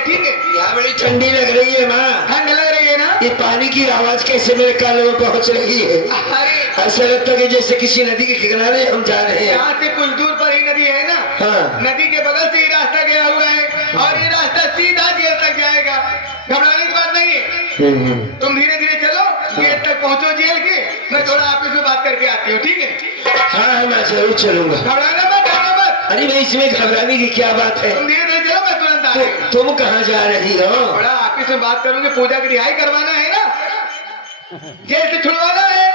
है, ठीक है। यहाँ बड़ी ठंडी लग रही है माँ। ठंड लग रही है ना? ये पानी की आवाज कैसे मेरे कानों में पहुंच रही है? अरे ऐसा लगता है कि जैसे किसी नदी के किनारे हम जा रहे हैं। यहाँ से कुछ दूर पर ही नदी है ना। हाँ। नदी के बगल से ही रास्ता गया हुआ है और ये रास्ता सीधा जेल तक जाएगा। घबराने की बात नहीं है। तुम धीरे धीरे चलो, गेट तक पहुंचो जेल के। मैं थोड़ा आपस में बात करके आती हूँ, ठीक है? हाँ मैं जरूर चलूंगा। घबराना मत, डरना मत। अरे भाई इसमें घबराने की क्या बात है? तुम धीरे धीरे चलो, मैं तुरंत आ रही हूँ। तुम कहाँ जा रही हो? बड़ा आपस में बात करूंगी, पूजा की रिहाई करवाना है ना, जेल से छुड़वाना है।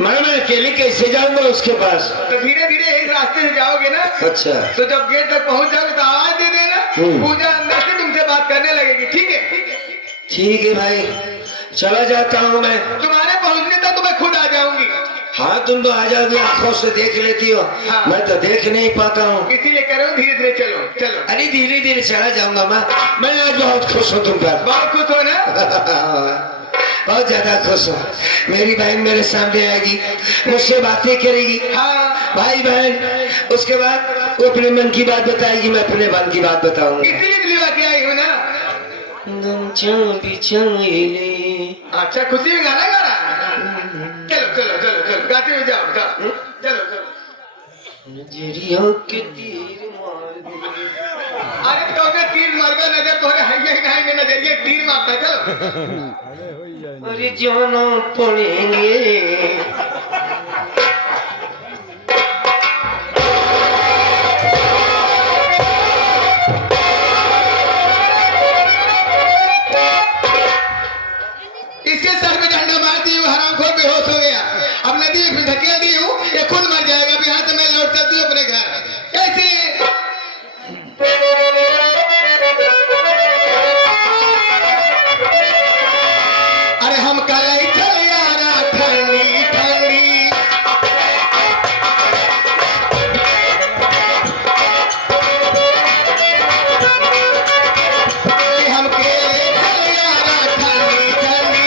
मैं अकेले कैसे जाऊंगा उसके पास? तो धीरे धीरे इस रास्ते से जाओगे ना, अच्छा। तो जब गेट तक पहुंच जाओगे तो आवाज दे देना, पूजा अंदर से तुमसे बात करने लगेगी, ठीक है? ठीक है भाई, चला जाता हूँ मैं। तुम्हारे पहुंचने तक तो मैं खुद आ जाऊंगी। हाँ तुम तो आ जाओगी, आंखों से देख लेती हो। हाँ। मैं तो देख नहीं पाता हूँ। इसीलिए कह रहा हूँ धीरे धीरे चलो चलो। अरे धीरे धीरे चला जाऊंगा माँ। मैं आज बहुत खुश हूँ तुम पर। बहुत खुश हो ना? बहुत ज्यादा खुश हूँ। मेरी बहन मेरे सामने आएगी, मुझसे बातें करेगी। हाँ, भाई बहन, उसके बाद वो अपने मन की बात बताएगी, मैं अपने मन की बात बताऊंगा। इसीलिए दिलवा के आई हूँ ना। अच्छा, खुशी में गाना गा रहा है? चलो चलो चलो चलो, गाते हुए जाओ जाओ। चलो चलो। नजरियों के तीर मार दे। अरे तो मैं तीर मारगा नजर तो है नजरिए तीर मारता। चलो। अरे जाना पड़ेंगे। इसके सर में डंडा मार दी हूँ, हरामखोर बेहोश हो गया। अब नदी में ढकेल दी हूँ, ये खुद मर जाएगा। अब यहाँ से मैं लौट करती हूँ अपने घर। कैसे? अरे हम कल चल यारा ठंडी ठंडी, हम केले चल यारा ठंडी ठंडी।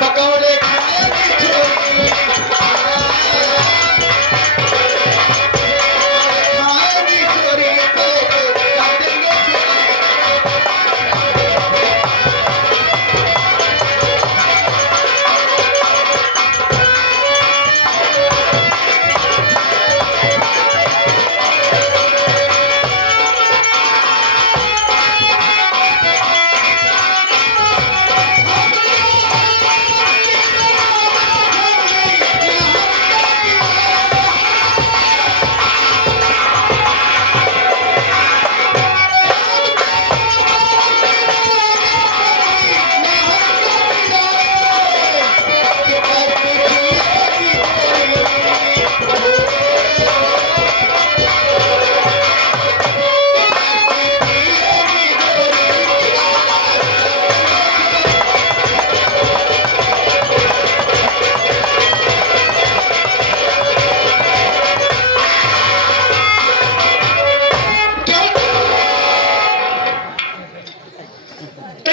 पकौड़े खाएंगे चोरी, खाएंगे चोरी, काटेंगे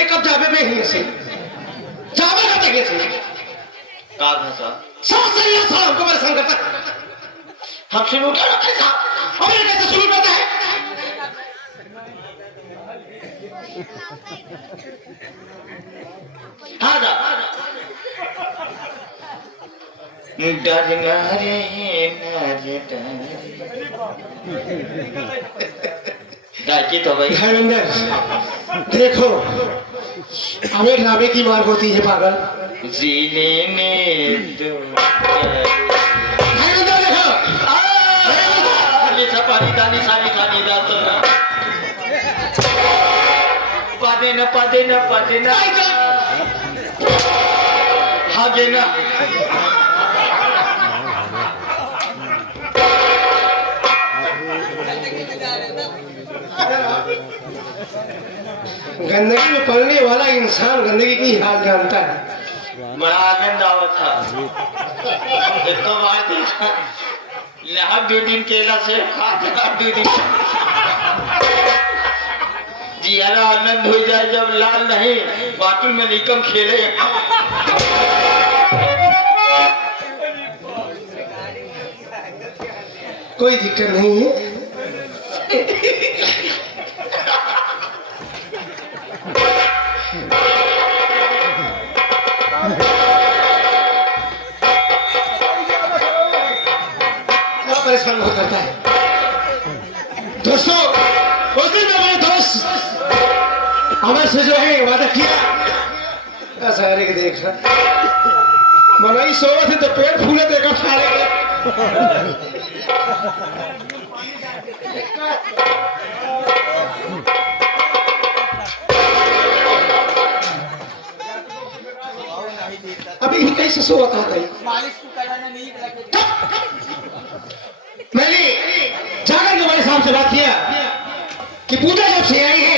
कब जावे में ही से जावे का देखे से का भाषा साला ये साला हमको परेशान करता है। हमसे लूटा ना पैसा और ये कैसे शुरू करता है? हाँ जा डरना रे गायकी तो भाई धर्मेंद्र देखो, हमें ड्रामे की मार होती है पागल। जीने ने तो धर्मेंद्र देखो, लिसा पानी दानी सानी सानी दातो ना पादे न आगे ना गंदगी में पड़ने वाला इंसान गंदगी की हाल जानता है। बड़ा आनंद आवा था। एक तो बात देखा यहाँ 2 दिन केला से खा 2 दिन जियारा आनंद हो जाए जब लाल नहीं बातुल में निकम खेले। कोई दिक्कत नहीं है। क्या परेशान बहुत करता है दोस्तों। उस दिन में मेरे दोस्त हमें से जो है वादा किया सारे के देख मनई सोवा से तो पेट फूले देखा सारे के। अभी कैसे सोवा था कहीं मैंने जाकर के बड़े साहब से बात किया कि पूजा जब से आई है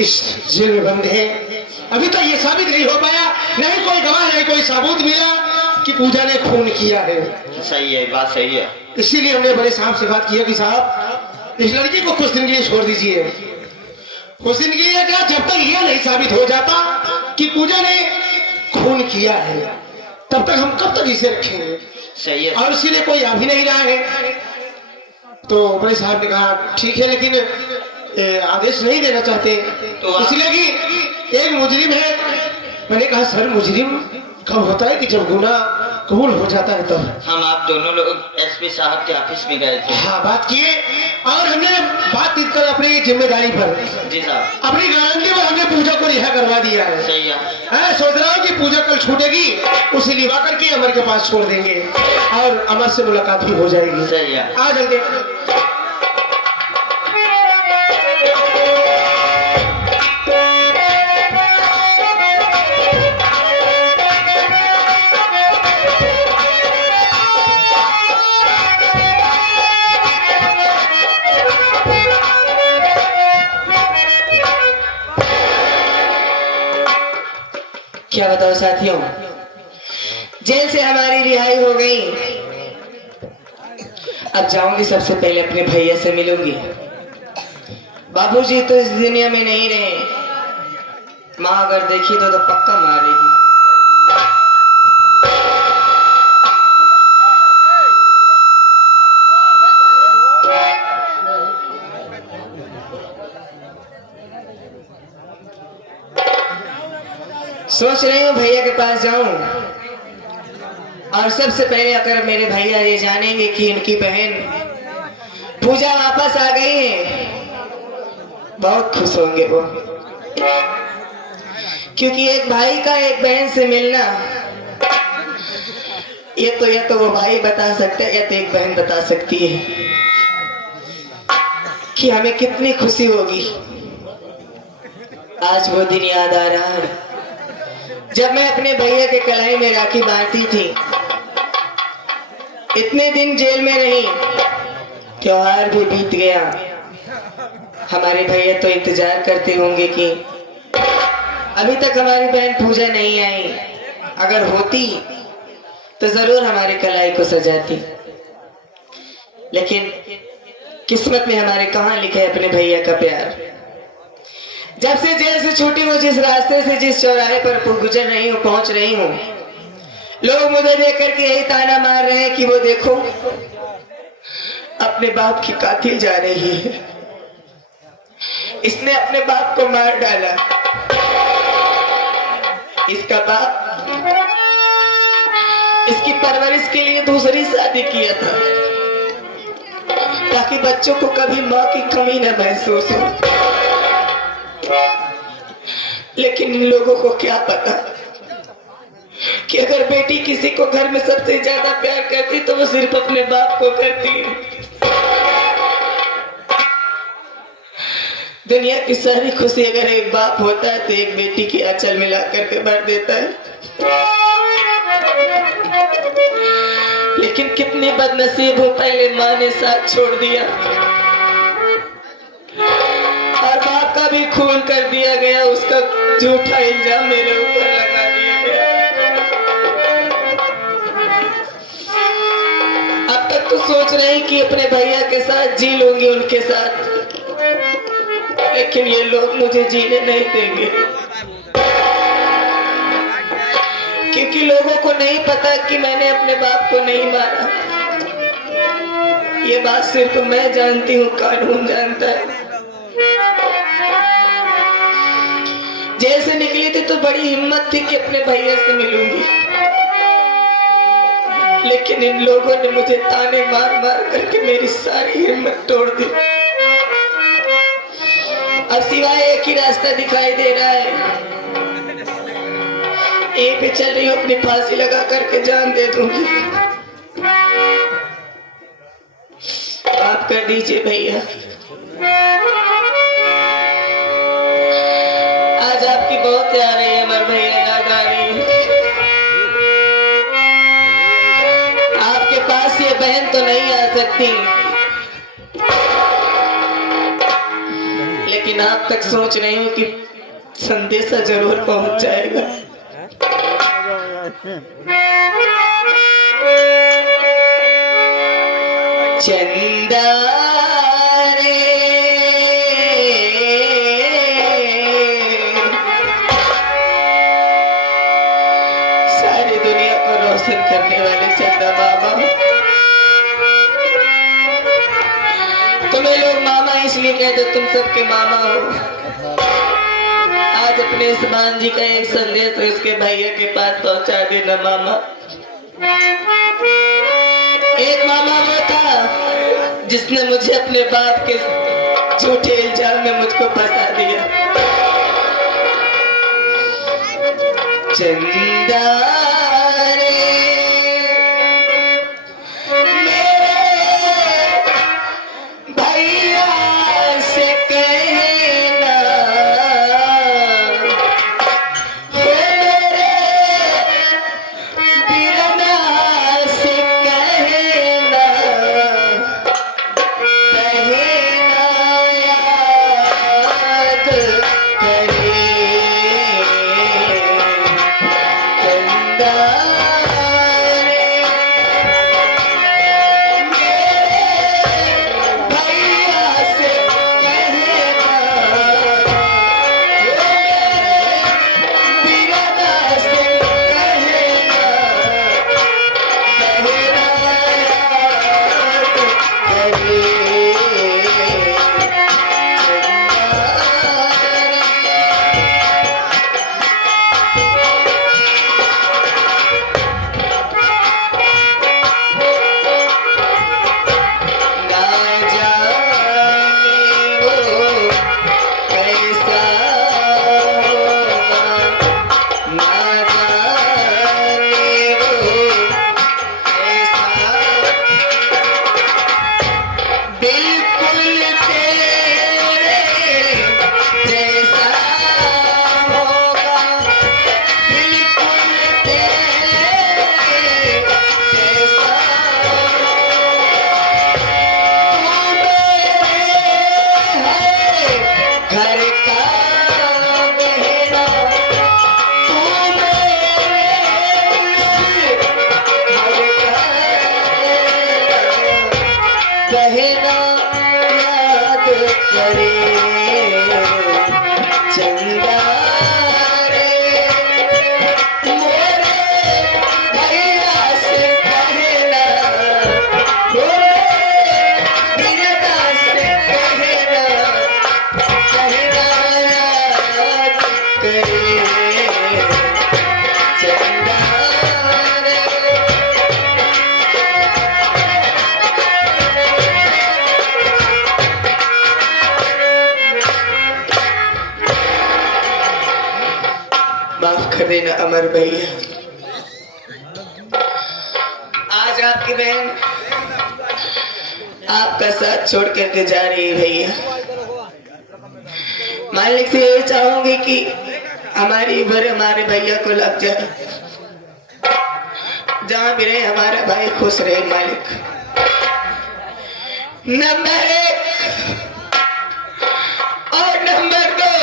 इस जेल में बंद है। अभी तक ये साबित नहीं हो पाया, नहीं कोई गवाह नहीं कोई सबूत मिला कि पूजा ने खून किया है। सही है, बात सही है। इसीलिए हमने बड़े साहब से बात किया कि साहब इस लड़की को कुछ दिन के लिए छोड़ दीजिए। कुछ दिन के लिए क्या, जब तक यह नहीं साबित हो जाता कि पूजा ने खून किया है तब तक हम कब तक इसे रखेंगे। सही है। और इसीलिए कोई आ भी नहीं रहा है। तो बड़े साहब ने कहा ठीक है लेकिन आदेश नहीं देना चाहते तो इसलिए कि एक मुजरिम है। मैंने कहा सर मुजरिम कब होता है कि जब गुनाह कबूल हो जाता है तब। हम आप दोनों लोग एसपी साहब के ऑफिस में गए थे। हाँ बात किए और हमने बात कर अपनी जिम्मेदारी पर जी साहब अपनी गारंटी पर हमने पूजा को रिहा करवा दिया है। सही है। मैं सोच रहा हूँ कि पूजा कल छूटेगी उसे लिवा करके अमर के पास छोड़ देंगे और अमर से मुलाकात भी हो जाएगी। सही है। आ जल्दी। क्या बताओ साथियों, जेल से हमारी रिहाई हो गई। अब जाऊंगी सबसे पहले अपने भैया से मिलूंगी। बाबूजी तो इस दुनिया में नहीं रहे, माँ अगर देखी तो पक्का मारेगी। सोच रही हूँ भैया के पास जाऊं और सबसे पहले अगर मेरे भैया ये जानेंगे कि इनकी बहन पूजा वापस आ गई है बहुत खुश होंगे वो, क्योंकि एक भाई का एक बहन से मिलना ये तो वो भाई बता सकते हैं या तो एक बहन बता सकती है कि हमें कितनी खुशी होगी। आज वो दिन याद आ रहा है जब मैं अपने भैया के कलाई में राखी बांधती थी। इतने दिन जेल में रही, त्योहार भी बीत गया। हमारे भैया तो इंतजार करते होंगे कि अभी तक हमारी बहन पूजा नहीं आई, अगर होती तो जरूर हमारे कलाई को सजाती। लेकिन किस्मत में हमारे कहां लिखे है अपने भैया का प्यार। जब से जेल से छूटी हूँ, जिस रास्ते से जिस चौराहे पर गुजर रही हूँ पहुंच रही हूँ, लोग मुझे देख करके यही ताना मार रहे हैं कि वो देखो अपने बाप की कातिल जा रही है, इसने अपने बाप को मार डाला। इसका बाप इसकी परवरिश के लिए दूसरी शादी किया था ताकि बच्चों को कभी माँ की कमी न महसूस हो। लेकिन इन लोगों को क्या पता कि अगर बेटी किसी को घर में सबसे ज्यादा प्यार करती तो वो सिर्फ अपने बाप को करती है। दुनिया की सारी खुशी अगर एक बाप होता है तो एक बेटी की आंचल मिला करके भर देता है। लेकिन कितनी बदनसीब हूँ, पहले माँ ने साथ छोड़ दिया और बाप का भी खून कर दिया गया, उसका झूठा इल्जाम मेरे ऊपर लगा दिया गया। अब तक तो सोच रही कि अपने भैया के साथ जी लूंगी, उनके साथ, लेकिन ये लोग मुझे जीने नहीं देंगे, क्योंकि लोगों को नहीं पता कि मैंने अपने बाप को नहीं मारा। ये बात सिर्फ मैं जानती हूँ, कानून जानता है। जेल से निकली थी तो बड़ी हिम्मत थी कि अपने भैया से मिलूंगी, लेकिन इन लोगों ने मुझे ताने मार मार करके मेरी सारी हिम्मत तोड़ दी। अब सिवाय एक ही रास्ता दिखाई दे रहा है, एक पे चल रही हूँ, अपनी फांसी लगा करके जान दे दूंगी। आप कर दीजिए भैया। आज आपकी बहुत याद आ रही है, अमर भैया, याद आ रही है। आपके पास ये बहन तो नहीं आ सकती, लेकिन आप तक सोच रही हूँ कि संदेशा जरूर पहुंच जाएगा। चंदा रे सारी दुनिया को रोशन करने वाले चंदा मामा, तुम्हें लोग मामा इसलिए कहते तुम सबके मामा हो। आज अपने इस मान जी का एक संदेश उसके भैया के पास पहुंचा देना मामा। एक मामा वो था जिसने मुझे अपने बाप के झूठे इल्जाम में मुझको फंसा दिया। चंदा कर देना अमर भैया। आज आपकी बहन आपका साथ छोड़ करके जा रही है भैया। मालिक से ये चाहूंगी कि हमारी उम्र हमारे भैया को लग जाए। जहां भी रहे हमारा भाई खुश रहे मालिक। नंबर 1 और नंबर 2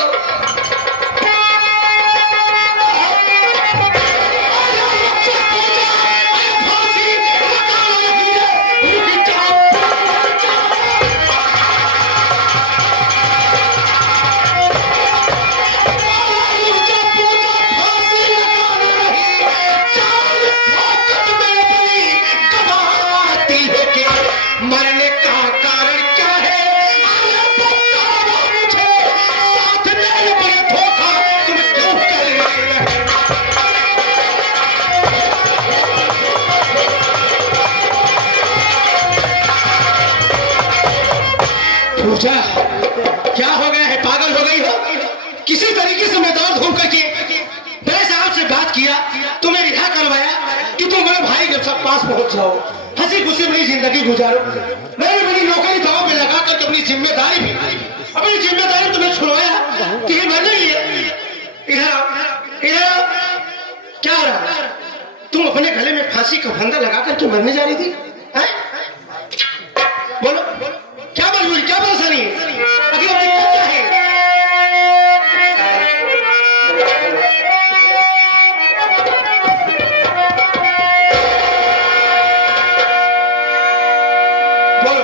मरने का कारण क्या है? बताओ मुझे। साथ में बड़े धोखा तुम क्यों कर रहे हो? पूजा, क्या हो गया है? पागल हो गई हो? किसी तरीके से मैदान घूम करके बड़े साहब से बात किया, तुम्हें रिहा करवाया कि तुम मेरे भाई के सब पास पहुंच जाओ, हंसी खुशी अपनी जिंदगी गुजारो। मैंने मेरी नौकरी दांव में लगा करके अपनी जिम्मेदारी तुम्हें छुड़वाया कि ये मरने लिए। इधर आओ। क्या रहा? तुम अपने गले में फांसी का फंदा लगा करके मरने जा रही थी? हैं? बोलो, क्या मजबूरी, क्या परेशानी है? अगली दिक्कत क्या है? बोलो।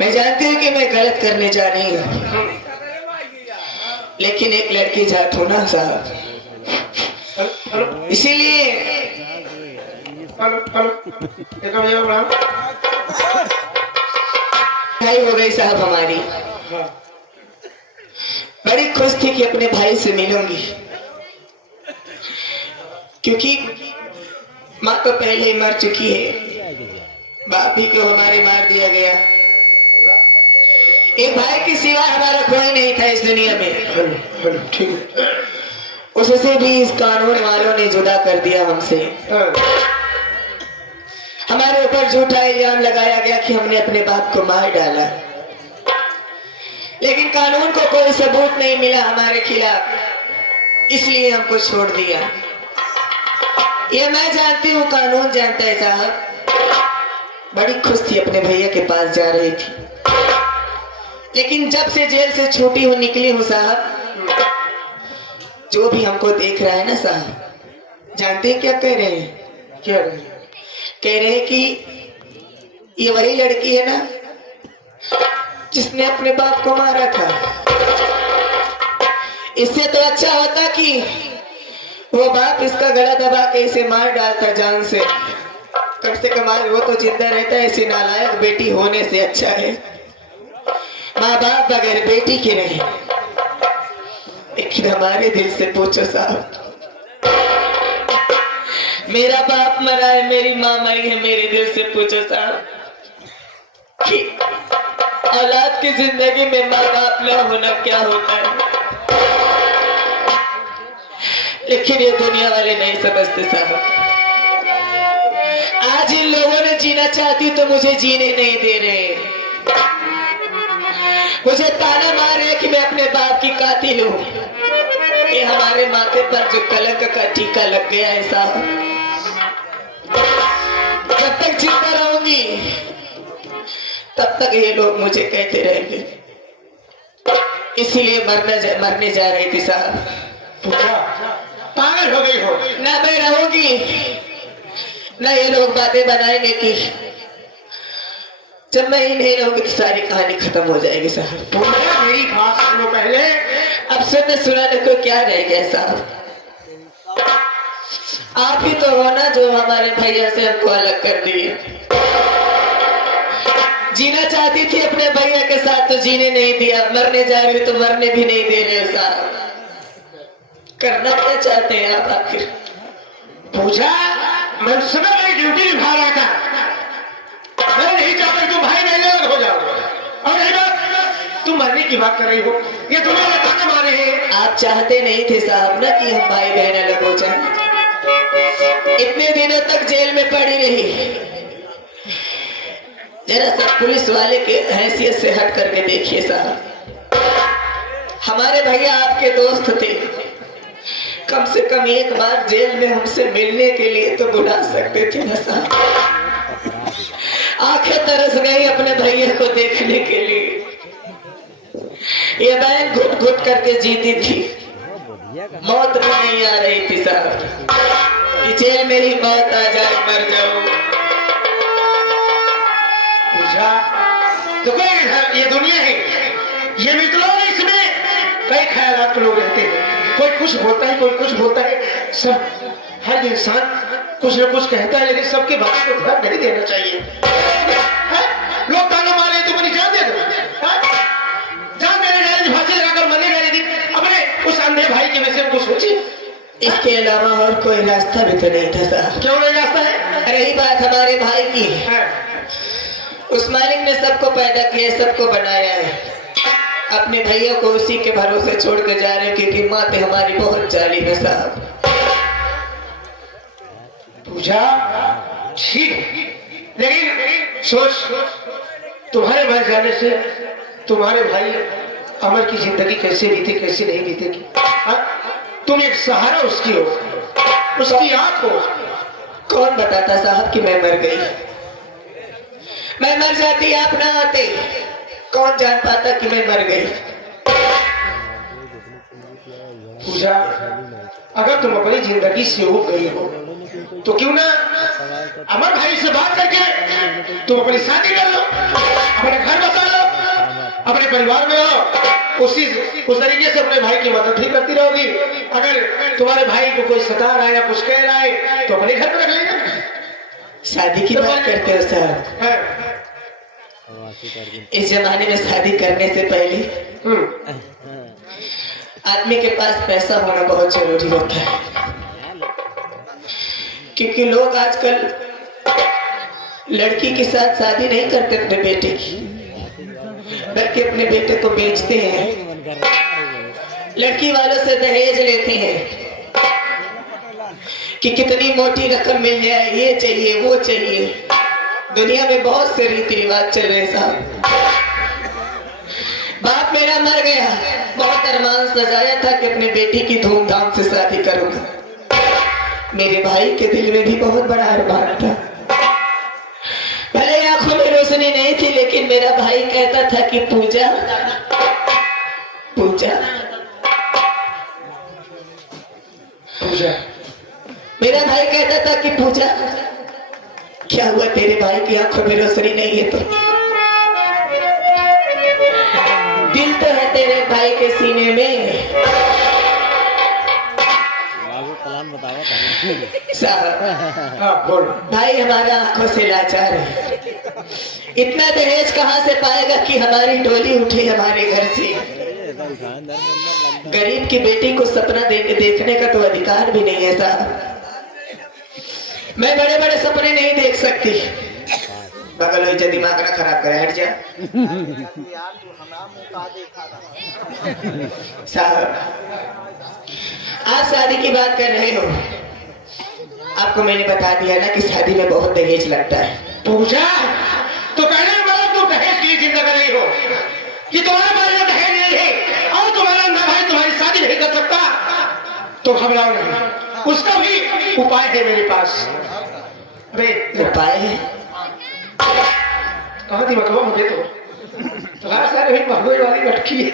मैं जानती हूँ कि मैं गलत करने जा रही हूँ, लेकिन एक लड़की जात हूँ ना साहब, इसीलिए भाई हो गई साहब हमारी। बड़ी खुश थी कि अपने भाई से मिलूंगी, क्योंकि माँ तो पहले ही मर चुकी है, बाप भी को हमारे मार दिया गया। एक भाई के सिवा हमारा कोई नहीं था इस दुनिया में। उससे भी इस कानून वालों ने जुदा कर दिया हमसे। हमारे ऊपर झूठा इल्जाम लगाया गया कि हमने अपने बाप को मार डाला, लेकिन कानून को कोई सबूत नहीं मिला हमारे खिलाफ, इसलिए हमको छोड़ दिया। ये मैं जानती हूँ, कानून जानता है साहब। बड़ी खुश थी, अपने भैया के पास जा रही थी, लेकिन जब से जेल से छूटी हूँ, निकली हूँ साहब, जो भी हमको देख रहा है ना साहब, जानते हैं क्या कह रहे हैं? क्या कह रहे हैं कि ये वही लड़की है ना जिसने अपने बाप को मारा था। इससे तो अच्छा होता कि वो बाप इसका गला दबा के इसे मार डालता जान से, कम से कम वो तो जिंदा रहता है। इसे नालायक बेटी होने से अच्छा है माँ बाप बगैर बेटी के नहीं, लेकिन हमारे दिल से पूछो साहब, मेरा बाप मरा है, मेरी माँ मरी है, मेरे दिल से पूछो साहब कि औलाद की जिंदगी में माँ बाप न होना क्या होता है। लेकिन ये दुनिया वाले नहीं समझते साहब। आज इन लोगों ने जीना चाहती तो मुझे जीने नहीं दे रहे, मुझे ताना मार रहे कि मैं अपने बाप की कातिल हूं। ये हमारे माथे पर जो कलंक का टीका लग गया है साहब, जब तक जिंदा रहूंगी तब तक ये लोग मुझे कहते रहेंगे। इसीलिए मरने जा रही थी साहब। पागल हो गई हो? ना मैं रहूंगी, ना ये लोग बातें बनाएंगे कि जब मैं ही नहीं रहूंगी तो सारी कहानी खत्म हो जाएगी साहब। मेरी बात सुनो पहले। अब सुनने सुनाने को क्या रह गया साहब? आप ही तो हो ना जो हमारे भैया से हमको अलग कर दिए। जीना चाहती थी अपने भैया के साथ तो जीने नहीं दिया, मरने जा रही तो मरने भी नहीं दे रहे हो साहब। करना क्या चाहते हैं आप आखिर? पूजा, मैं उस समय मेरी ड्यूटी निभा रहा था। मैं नहीं चाहता तुम भाई बहन अलग हो जाओ। और यही बात तुम मरने की बात कर रही हो, ये तुम्हें बताने मारे हैं। आप चाहते नहीं थे साहब ना कि हम भाई बहन अलग हो जाए। इतने दिनों तक जेल में पड़ी रही, जरा सा पुलिस वाले के हैसियत से हट करके देखिए साहब। हमारे भैया आपके दोस्त थे, कम से कम एक बार जेल में हमसे मिलने के लिए तो बुला सकते थे ना साहब। आंखें तरस गई अपने भैया को देखने के लिए। ये बहन घुट घुट करके जीती थी, मौत भी नहीं आ रही थी साहब कि जेल में ही मौत आ जाए, मर जाओ। पूजा, देखो ये दुनिया है, ये मित्रों इसमें कई ख्यालात लोग रहते हैं। कोई कुछ बोलता है, कोई कुछ बोलता है। सब हर इंसान कुछ न कुछ कहता है, लेकिन सबके बात को ध्यान नहीं देना चाहिए। लोग ताना मारे तो मेरी जान दे दो, जान देने जाने फांसी लगाकर मरने गए, लेकिन अपने उस अंधे भाई के विषय में कुछ सोचिए। इसके अलावा और कोई रास्ता भी तो नहीं था साहब। क्यों नहीं रास्ता है? रही बात हमारे भाई की, उस मालिक ने सबको पैदा किया, सबको बनाया है। अपने भैया को उसी के भरोसे छोड़ कर जा रहे हैं क्योंकि माँ पे हमारी बहुत जालिम है साहब। पूजा, ठीक, लेकिन सोच, तुम्हारे मर जाने से तुम्हारे भाई अमर की जिंदगी कैसे बीते, कैसे नहीं बीतेगी। तुम एक सहारा उसकी हो, उसकी आंख हो। कौन बताता साहब कि मैं मर गई? मैं मर जाती आप ना आते, कौन जान पाता कि मैं मर गई? पूजा, अगर तुम अपनी जिंदगी से उब गई हो तो क्यों ना अमर भाई से बात करके तुम अपनी शादी कर लो, अपने घर बसा लो, अपने परिवार में हो। उस तरीके से अपने भाई की मदद ही करती रहोगी। अगर तुम्हारे भाई को कोई सता रहा है या कुछ कह रहा है तो अपने घर पर रख लेना। शादी की बात करते हो साहब? इस जमाने में शादी करने से पहले आदमी के पास पैसा होना बहुत जरूरी होता है, क्योंकि लोग आजकल लड़की के साथ शादी नहीं करते अपने बेटे की, बल्कि अपने बेटे को बेचते हैं, लड़की वालों से दहेज लेते हैं कि कितनी मोटी रकम मिल जाए, ये चाहिए वो चाहिए। दुनिया में बहुत से रीति रिवाज चल रहे साहब। बाप मेरा मर गया, बहुत अरमान सजाया था कि अपने बेटी की धूमधाम से शादी करूंगा। मेरे भाई के दिल में भी बहुत बड़ा अरमान था, भले आंखों में रोशनी नहीं थी, लेकिन मेरा भाई कहता था कि पूजा पूजा पूजा, मेरा भाई कहता था कि पूजा क्या हुआ, तेरे भाई की आंखों में रोशनी नहीं है तो दिल तो है तेरे भाई के सीने में साहब। हाँ बोल। भाई हमारा आंखों से लाचार है, इतना दहेज कहाँ से पाएगा कि हमारी डोली उठे हमारे घर से? गरीब की बेटी को सपना देखने का तो अधिकार भी नहीं है साहब। मैं बड़े बड़े सपने नहीं देख सकती। बगल हो दिमाग ना खराब करे, हट जा साहब। आप शादी की बात कर रहे हो, आपको मैंने बता दिया ना कि शादी में बहुत दहेज लगता है। पूजा तो कहने वाला तुम दहेज की चिंता कर रही हो कि तुम्हारे पास में दहेज नहीं है और तुम्हारा ना भाई तुम्हारी शादी नहीं कर सकता, तो घबराओ नहीं, उसका भी उपाय है मेरे पास। अरे उपाय है? कहाँ थी मतलब मुझे तो सारे भाई महंगाई वाली लटकी है।